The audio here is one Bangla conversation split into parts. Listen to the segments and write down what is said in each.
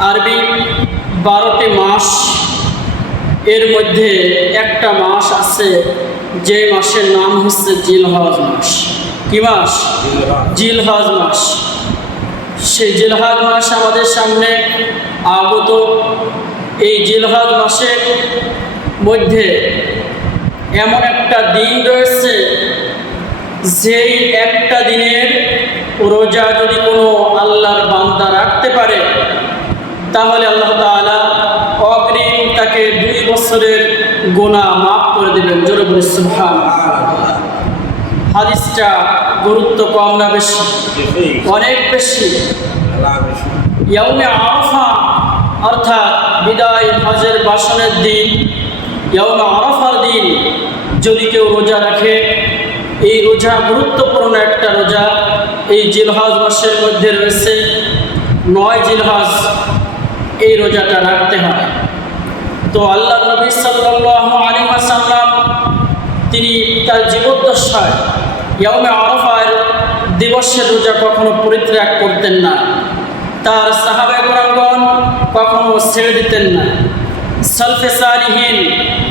আরবি বারোটি মাস এর মধ্যে একটা মাস আছে যে মাসের নাম হচ্ছে জিলহজ মাস। কি মাস? জিলহজ। মাস। সেই জিলহাজ মাস আমাদের সামনে আগত। এই জিলহাজ মাসের মধ্যে এমন একটা দিন রয়েছে যেই একটা দিনের রোজা যদি কোনো আল্লাহর বান্দা রাখতে পারে তাহলে আল্লাহ তাআলা অগ্রিম তাকে দুই বছরের গোনা মাফ করে দেবেন। জোরে বলে সুবহান হাদিসটা গুরুত্ব কম না বেশি? অনেক বেশি। ইয়ৌমে আরফা, অর্থাৎ বিদায় হজের বাসনের দিন। ইয়ৌমে আরফার দিন, যদি কেউ রোজা রাখে, এই রোজা গুরুত্বপূর্ণ একটা রোজা। এই জিলহজ মাসের মধ্যে রয়েছে নয় জিলহজ। এই রোজাটা রাখতে হয়। তো আল্লাহ নবী সাল্লাল্লাহু আলাইহি ওয়াসাল্লাম, তিনি তার জীবদ্দশায় আরফার দিবসের রোজা কখনো পরিত্যাগ করতেন না। তার সাহাবে কখনো ছেড়ে দিতেন না। সালফে সালিহীন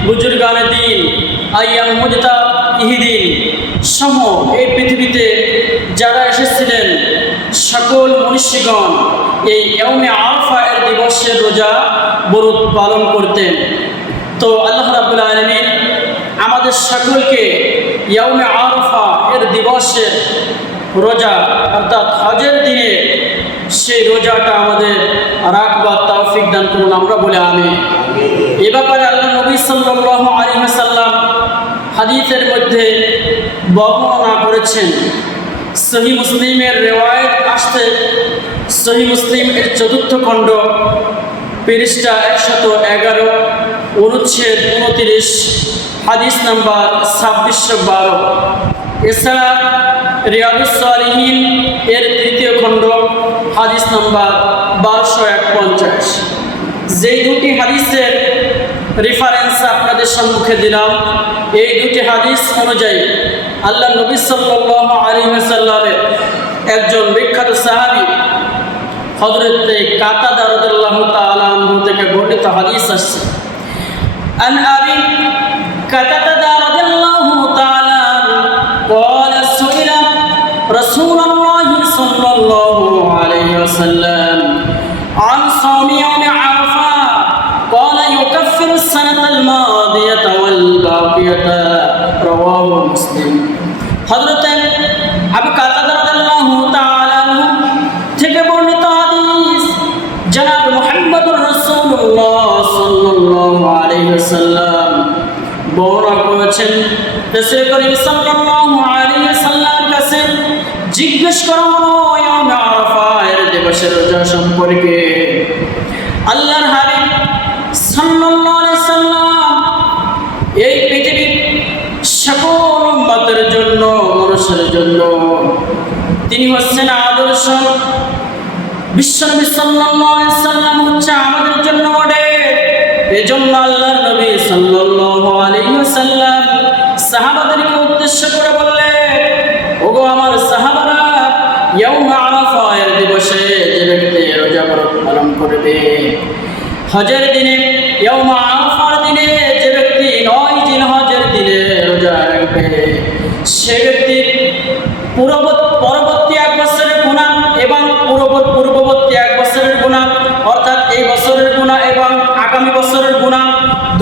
বুজুর্গানে দিন, আইয়াম মুজতা ইহিদিন সম এই পৃথিবীতে যারা এসেছিলেন, সকল মনীষীগণ এই ইয়মে এর দিবসের রোজা বরুদ পালন করতেন। তো আল্লাহ রাবুল আলমিন আমাদের সকলকে ইয়মে আরফা এর দিবসের রোজা, অর্থাৎ হজের দিনে সেই রোজাটা আমাদের রাখবার তৌফিক দান করুন আমরা বলে আমি এ ব্যাপারে আল্লাহ নবী আলাইহি ওয়াসাল্লাম হাদিসের মধ্যে বর্ণনা করেছেন। সহি মুসলিমের রেওয়ায়ত আসতে সহি মুসলিম এর চতুর্থ খণ্ড, পৃষ্ঠা একশত এগারো, অনুচ্ছেদ উনতিরিশ, হাদিস নাম্বার ছাব্বিশশো বারো। এছাড়া রিয়াদুসালিহীন এর তৃতীয় খণ্ড, হাদিস নাম্বার বারোশো এক পঞ্চাশ যেই দুটি হাদিসের রেফারেন্স আপনাদের সম্মুখে দিলাম এই দুটি হাদিস অনুযায়ী আল্লাহ নবী সাল্লাল্লাহু আলাইহি ওয়াসাল্লামের একজন বিখ্যাত সাহাবী হযরত কাতাদা রাদিয়াল্লাহু তাআলা আনহু থেকে বর্ণিত হাদিস আসছে আন আবি কাতাদা রাদিয়াল্লাহু তাআলা قال سئل رسول الله صلى الله عليه وسلم عن صوم الماضية والباقية رواه مسلم حضرت আবু কাতাদা রাদিয়াল্লাহু তাআলা আনহু থেকে বর্ণিত হাদিস জনাব মুহাম্মদুর রাসূলুল্লাহ সাল্লাল্লাহু আলাইহি ওয়াসাল্লাম বর্ণনা করেছেন রাসূল করিম সাল্লাল্লাহু আলাইহি ওয়াসাল্লামের কাছে জিজ্ঞেস করা হলো ইয়াউমে আরাফা এর দিবসের রোজা সম্পর্কে আল্লাহর হাবিব সাল্লাল্লাহু মানুষের জন্য। তিনি হচ্ছেন আদর্শ। আলাইহি সাল্লাম হচ্ছে আমাদের জন্য মডেল এজন্য আল্লাহর নবী সাহাবাদেরকে উদ্দেশ্য করে ওগো আমার সাহাবারা এর দিবসে যে ব্যক্তি রোজা পালন করবে, হজের দিনে দিনে যে ব্যক্তি নয় দিন হজের দিনে রোজা রাখবে, সে গুণা, অর্থাৎ এই বছরের গুণা এবং আগামী বছরের গুণা,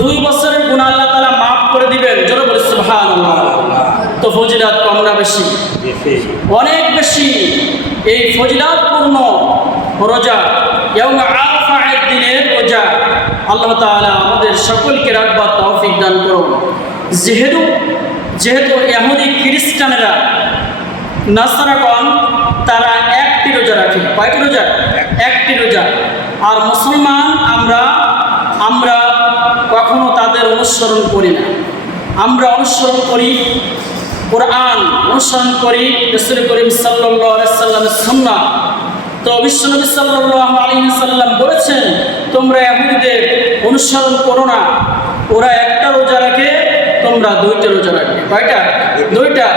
দুই বছরের গুণা আল্লাহ তালা মাফ করে দিবেন। জোরে বলে সুবহান তো ফজিলাত কম বেশি? অনেক বেশি। এই ফজিলাতপূর্ণ রোজা এবং আরফা এর দিনের রোজা, আল্লাহ তাআলা আমাদের সকলকে রাখবার তৌফিক দান করুন। যেহেতু যেহেতু ইহুদি খ্রিস্টানেরা, নাসারাগণ, তারা একটি রোজা রাখে কয়টি রোজা? একটি রোজা। আর মুসলমান আমরা আমরা কখনো তাদের অনুসরণ করি না। আমরা অনুসরণ করি কোরআন, অনুসরণ করি রসুল করিম সাল্লামের সুন্নাহ। তো বিশ্বনবী সাল্লাল্লাহু আলাইহি সাল্লাম বলেছেন, তোমরা এমনিদের অনুসরণ করো না। ওরা একটা রোজা রাখে, তোমরা দুইটা রোজা রাখবে কয়টা? দুইটা।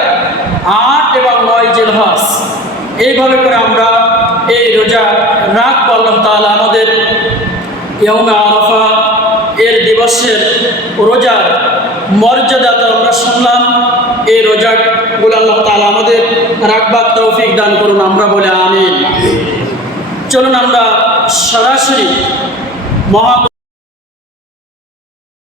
আট এবং নয় জিলহজ। এইভাবে করে আমরা এই রোজা রাখব আল্লাহ তাআলা আমাদের ইয়মে আরফা এর দিবসের রোজার মর্যাদা তো আমরা শুনলাম। এই রোজাগুলো আল্লাহ তালা আমাদের রাখবার তৌফিক দান করুন, আমরা বলে আমি চলুন আমরা সরাসরি মহা